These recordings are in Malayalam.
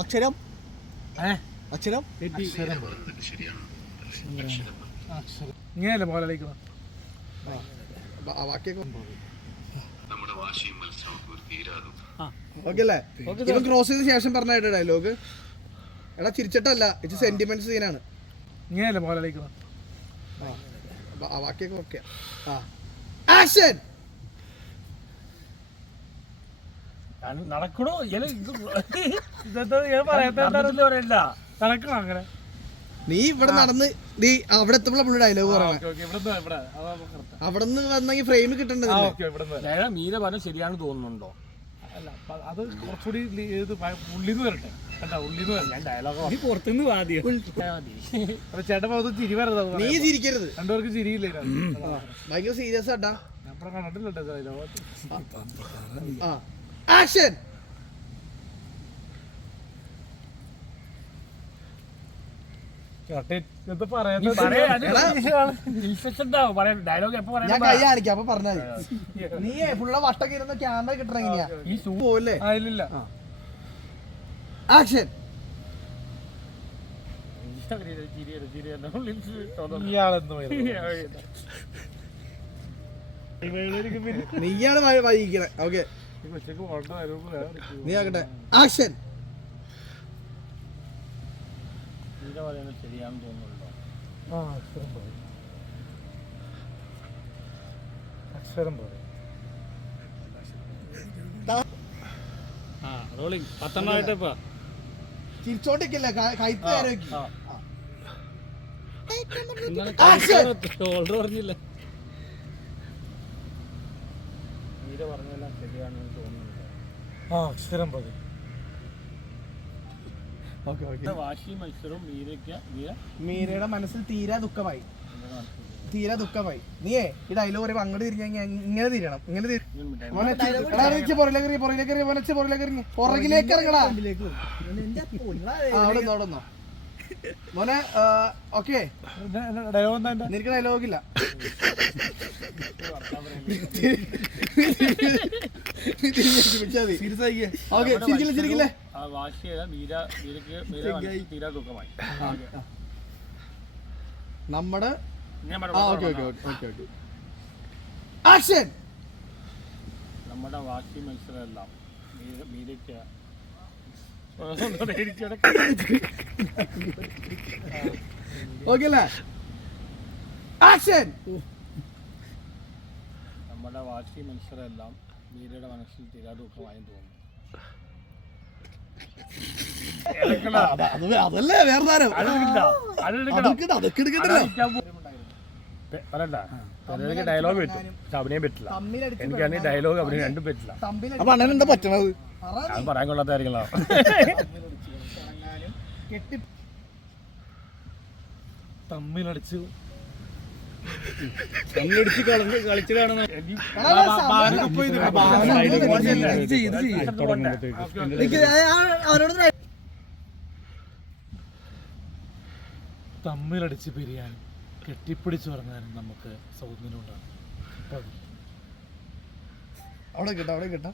അക്ഷരം അക്ഷരം ഇങ്ങനെയല്ലേ പോലെ ഓക്കെ അല്ലേ? ഇവൻ ക്രോസ് ചെയ്ത ശേഷം പറഞ്ഞ ഡയലോഗ് എടാ ചിരിച്ചിട്ടല്ല, ഇത് സെന്റിമെന്റ്സ് സീനാണ്. ഇങ്ങനെയല്ലേ പോലെ ബാക്കിയൊക്കെ ഓക്കെ. ആക്ഷൻ. നടക്കണോ നടക്കണോ അങ്ങനെ? നീ ഇവിടെ നടന്ന് നീ അവിടെ എത്തുമ്പോൾ ഡയലോഗ് പറയാം. അവിടെ നിന്ന് വന്നെങ്കിൽ ഫ്രെയിം കിട്ടേണ്ടത്. മീര പറഞ്ഞ ശരിയാണ് തോന്നുന്നുണ്ടോ? അല്ല, അത് കുറച്ചുകൂടി ഉള്ളിന്ന് വരട്ടെ. ചേട്ടൻ ചിരി വരരുത്. നീ ചിരിക്കരുത്, രണ്ടുപേർക്ക് ചിരിയില്ല. ഭയങ്കര സീരിയസ് ആട്ടാ. ഞാൻ കണ്ടിട്ടില്ല. ആക്ഷൻ. ഞാൻ കൈ കാണിക്കാം, അപ്പൊ പറഞ്ഞാൽ നീ ഫുള്ള വട്ടൊക്കെ ഇരുന്ന് ക്യാമറ കിട്ടണ എങ്ങനെയാ ഈ സൂ പോലെ. ആക്ഷൻ. നീയാണ് വൈകിക്കണേ. ഓക്കെ, നീ ആക്കട്ടെ. ആക്ഷൻ. ശരിയാണെന്ന് തോന്നുന്നുണ്ടോ? അക്ഷരം പോലെ. ചിരിച്ചോണ്ടിരിക്കല്ലേ, കൈത്ത് പറഞ്ഞില്ല. മീര പറഞ്ഞെല്ലാം ശരിയാണെന്ന് തോന്നുന്നുണ്ടോ? അക്ഷരം പോലെ. വാശി മത്സരവും മീരയുടെ മനസ്സിൽ തീരെ ദുഃഖമായി. നീയേ ഈ ഡയലോഗ് പറയുമ്പോ അങ്ങോട്ട് തിരിഞ്ഞ ഇങ്ങനെ തിരിയണം. പുറകിലേക്ക് ഇറങ്ങടാ അവിടെ മോനെ. ഓക്കെ, നിനക്ക് ഡയലോഗില്ല. ചിരിക്കില്ലേ? നമ്മുടെ ആക്ഷൻ. നമ്മുടെ വാശി മത്സരമെല്ലാം മീരയ്ക്ക് ഓക്കെ അല്ലേ? ആക്ഷൻ. നമ്മുടെ വാശി മത്സരമെല്ലാം മീരയുടെ മനസ്സിൽ തീരാ ദുഃഖമായെന്ന് തോന്നുന്നു. അതല്ലേ വേറെ താരം. ഡയലോഗ് പറ്റും, അഭിനയം പറ്റില്ല. എനിക്കാണെങ്കിൽ ഡയലോഗ് അഭിനയം രണ്ടും പറ്റില്ല. അപ്പൊ അണ്ണൻ എന്താ പറ്റണത്? അത് പറയാൻ കൊള്ളാത്തായിരിക്കണോ? തമ്മിലടിച്ച് കളിച്ചു കാണുന്ന തമ്മിലടിച്ച് പിരിയാനും കെട്ടിപ്പിടിച്ചു പറഞ്ഞാലും നമുക്ക് സൗന്ദര്യം ഉണ്ടാകും. അവിടെ കേട്ടോ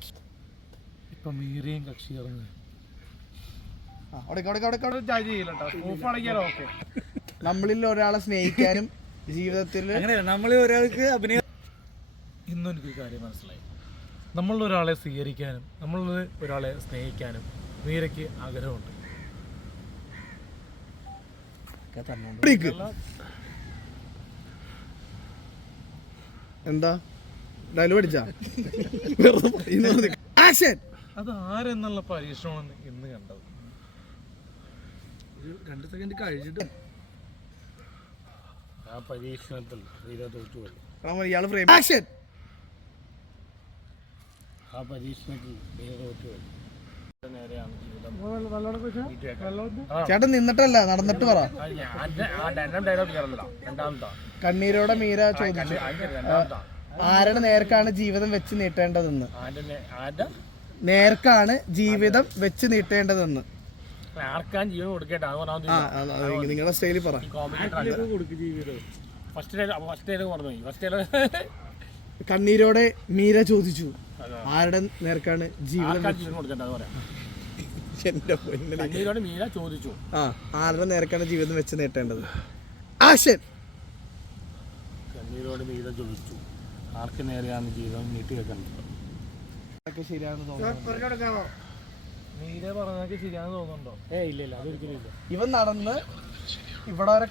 ഇപ്പൊ മീരയും കക്ഷി ഇറങ്ങുക. നമ്മളിൽ ഒരാളെ സ്നേഹിക്കാനും ജീവിതത്തിൽ നമ്മളെ ഒരാൾക്ക് അഭിനയം. ഇന്നും എനിക്കൊരു കാര്യം മനസ്സിലായി. നമ്മളുടെ ഒരാളെ സ്വീകരിക്കാനും നമ്മളുടെ ഒരാളെ സ്നേഹിക്കാനും മീരയ്ക്ക് ആഗ്രഹമുണ്ട്. എന്താ ഡയലോഗ് അടിച്ചാ? അത് ആരെന്നുള്ള പരീക്ഷണമാണ് ഇന്ന് കണ്ടത്. ഒരു 2 സെക്കൻഡ് കഴിഞ്ഞിട്ട് ആ പരീക്ഷണത്തിൽ തോറ്റുപോയി. ആ പരീക്ഷണത്തിൽ തോറ്റുപോയി. ചേട്ടൻ നിന്നിട്ടല്ല നടന്നിട്ട് പറ. കണ്ണീരോടെ മീര ചോദിച്ചു, ആരുടെ നേർക്കാണ് ജീവിതം വെച്ച് നീട്ടേണ്ടതെന്ന്. നേർക്കാണ് ജീവിതം വെച്ച് നീട്ടേണ്ടതെന്ന്. നിങ്ങളുടെ സ്റ്റൈലിൽ പറ. കണ്ണീരോടെ മീര ചോദിച്ചു, ആരുടെ നേർക്കാണ് ജീവിതം എന്റെ ചോദിച്ചു ആരുടെ നേർക്കാണ് ജീവിതം വെച്ച് നീട്ടേണ്ടത്? ആക്ഷൻ. കണ്ണീരോട് മീര ചോദിച്ചു ആർക്ക് നേരെയാണ് ജീവിതം നീട്ടി വെക്കേണ്ടത്? ശരിയാണെന്ന് തോന്നുന്നു. മീര പറഞ്ഞതൊക്കെ ശരിയാണെന്ന് തോന്നുന്നുണ്ടോ? ഇല്ല അതൊരിക്കലും ഇല്ല. ഇവൻ നടന്ന് ഇവിടെ വരെ